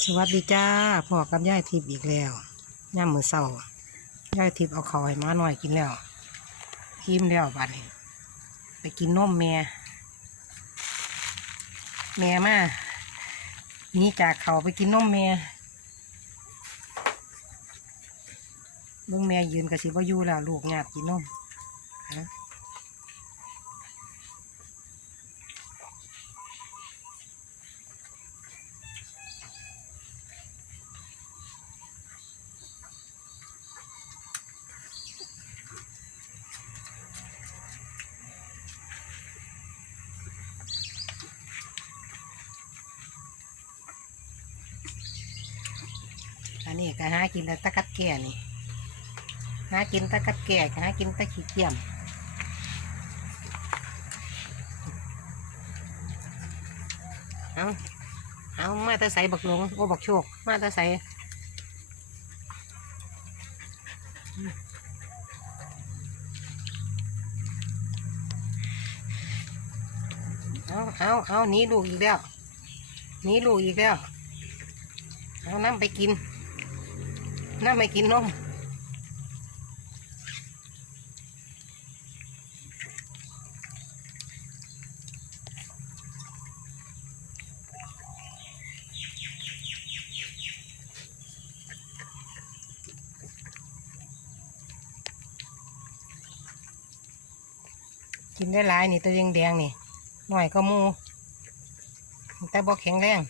สวัสดีจ้าพ่อกับย่ายทิพย์อีกแล้วย่ามือเศร้าย่ายทิพย์เอาเขาให้มาหน่อยกินแล้วพิมแล้วบัดนี้ไปกินนมแม่แม่มานี่จากเขาไปกินนมแม่เบิ่งแม่ยืนกะสิบ่อยู่แล้วลูกงาบกินนมฮะ ก็หากินแต่ตะกัดแก่นี่หากินตะกัดแก่กหากินตะขี้เกียจเอาเอามาตะใสบักหลงโอ้บักโชค มาตะใสเอาเอาเอาหนีลูกอีกแล้วหนีลูกอีกแล้วเอาน้ำไปกิน น้ำไปกินนมกินได้หลายนี่ตัวแดงๆนี่หน่อยก็มูแต่บอกแข็งแรง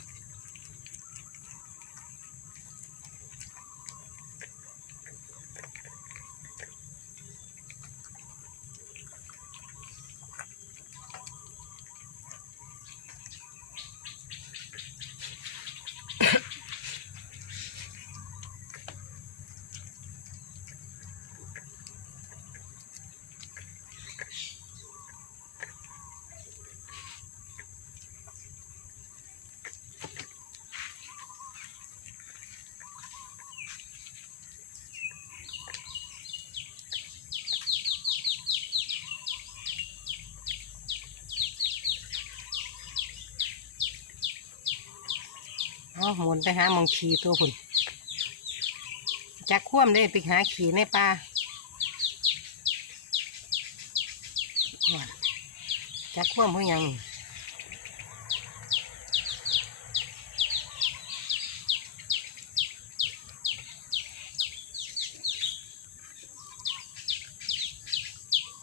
เอหมุนไปหามองขี่ตัวคุณจักคว่ำเลยไปหาขี่ในป่าจักคว่ำเพราะหยัง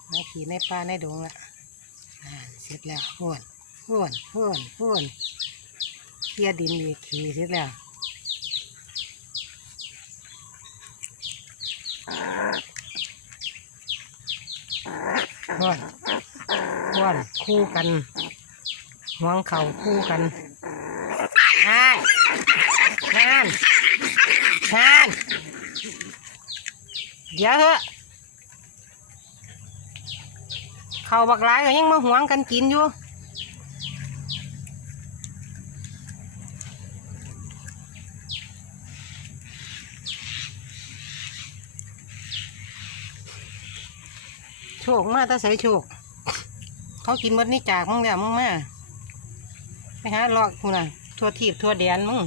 หาขี่ในป่าในดงละอ่าเสร็จแล้วห้วนห้วนห้วนห้วนเค ลียดินอีกขี่สร็จแล้วว่อนว่อนคู่กันหวงเข่าคู่กันนานนานนานเดี๋ยวเถอะเข่าบักหลายก็ยังมาหวงกันกินอยู่ โชคมาแตาใส่โชค เขากินมดนี่จากมึงแล้วมึงมาไปหาลอกกูน่ะทั่วทีบทั่วแดนมึง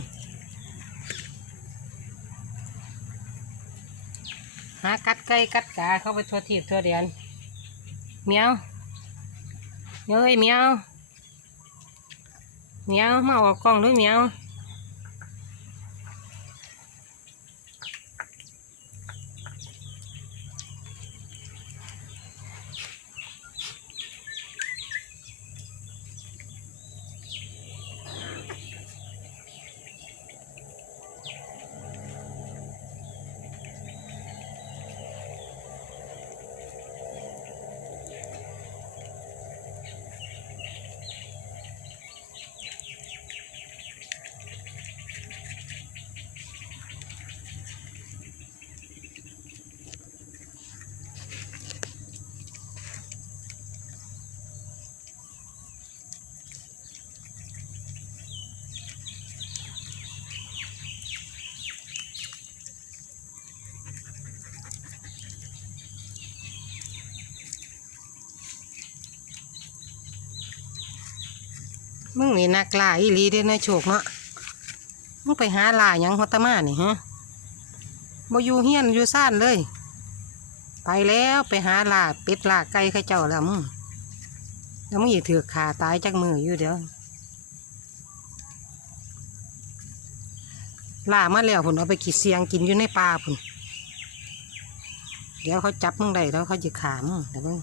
หากัดไก่กัดกาเข้าไปทั่วทีบทั่วแดนเมียวเมียวเอ้ยเมียวเมียวมาออกกล้องด้วยเมียว มึงนี่นักล่าอีหลีเด้อนะโชคเนาะมึงไปหาล่าหยังหัวตะมานี่ฮะบ่อยู่เฮียนอยู่ซ่านเลย ไปแล้วไปหาล่าเป็ดล่าไก่เข้าเจ้าแล้วมึงแล้วมึงอย่าถือขาตายจากมืออยู่เดี๋ยวล่ามาแล้วผุนเอาไปขีดเสียงกินอยู่ในป่าผุนเดี๋ยวเขาจับมึงได้แล้วเขาจะขามึงเดี๋ยวมึง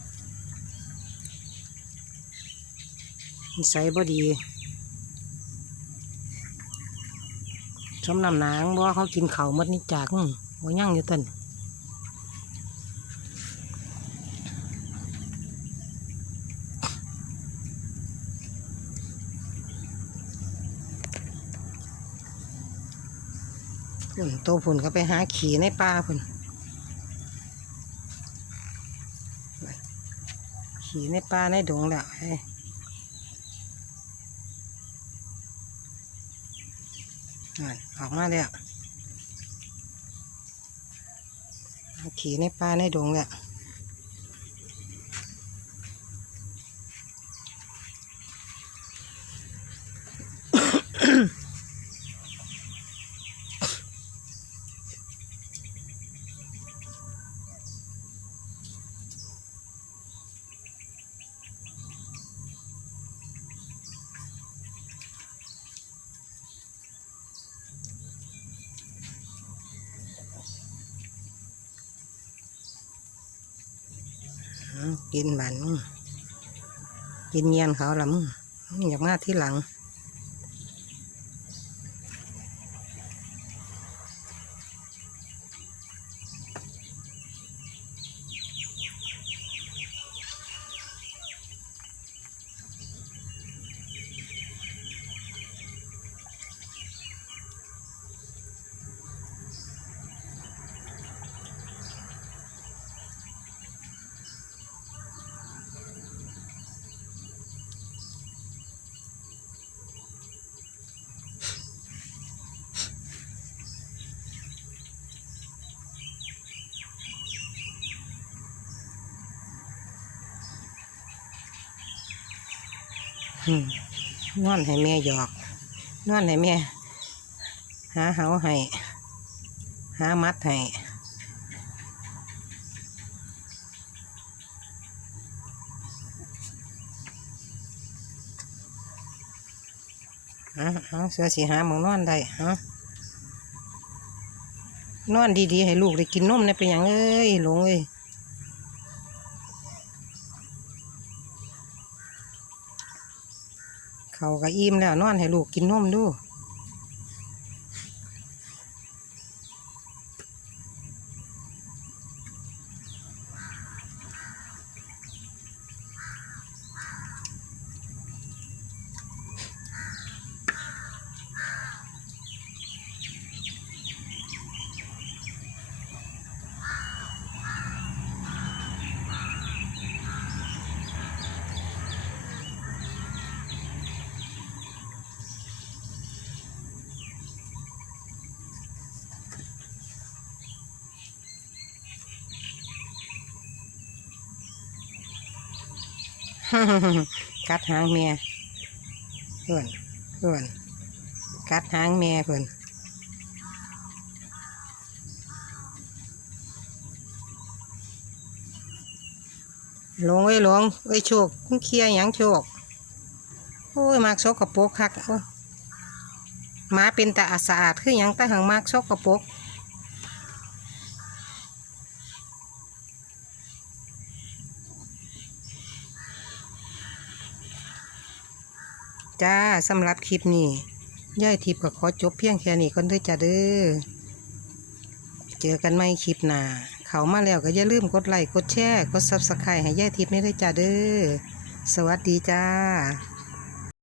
นิสัยบ่ดีชมน้ำหนางบ่ว่าเขากินเข่าวหมดนี่จากอื้อบ่ยั่งอยู่ต้นพุ่นโตพุ่นก็ไปหาขี่ในป่าพุ่นขี่ในป่าในดงแล้วเฮ้ย นั่นออกมาแล้วขี่ในป่าในดงแล้ว กินบันมึงกินเงียนเขาละมึงมึงอยากมาที่หลัง นอนให้แม่หยอก นอนให้แม่ หาเหาให้ หามัดให้เอาเอาเสือสีหาหมองนอนได้ฮะนอนดีๆ ให้ลูกได้กินนมเนี่ยเป็นอย่างเอ้ยหลงเอ้ย เขาก็อิ่มแล้วนอนให้ลูกกินนมดู กัดหางแม่เพื่อนเพื่อนกัดหางแม่เพื่อนหลงเอ้หลงเอ้โชคมึงเคลียร์ยังโชคโอ้ยมากซกกระโปรกคักหมาเป็นแต่อาสะอาดคือยังแต่หังมากซกกระโปรก จ้าสำหรับคลิปนี้ย่ายทิพย์ก็ขอจบเพียงแค่นี้ก่อนเด้อจ้าเด้อเจอกันใหม่คลิปหน้าเขามาแล้วก็อย่าลืมกดไลค์กดแชร์กดซับสไครต์ให้ย่ายทิพย์นี่ด้จ้าเด้อสวัสดีจ้า